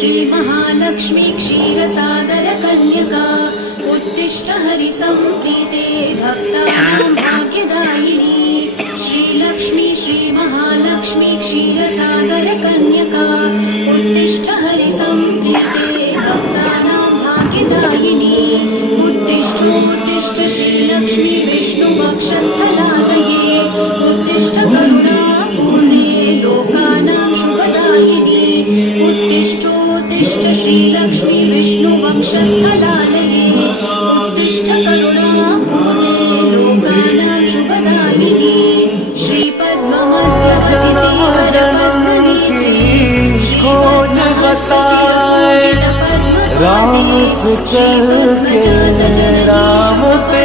श्रीमहालक्ष्मी क्षीरसागरकन्यका उत्तिष्ठ हरिसम्प्रीते भक्तानां भाग्यदायिनी श्रीलक्ष्मी श्रीमहालक्ष्मी क्षीरसागरकन्यका उत्तिष्ठ हरिसम्प्रीते भक्तानां भाग्यदायिनी उत्तिष्ठोत्तिष्ठ श्रीलक्ष्मी विष्णुवक्षस्थलालये उत्तिष्ठ करुणापूर्णे लोकानां शुभदायिनी उत्तिष्ठोत्तिष्ठ श्रीलक्ष्मी विष्णुवक्षस्थलालये उत्तिष्ठ करुणापूर्णे लोकानां शुभदायिनी श्रीपद्ममध्यवसिते वरपद्मनीते श्रीपद्महस्तचिरपूजितपद्मपादे राम से चल के राम पे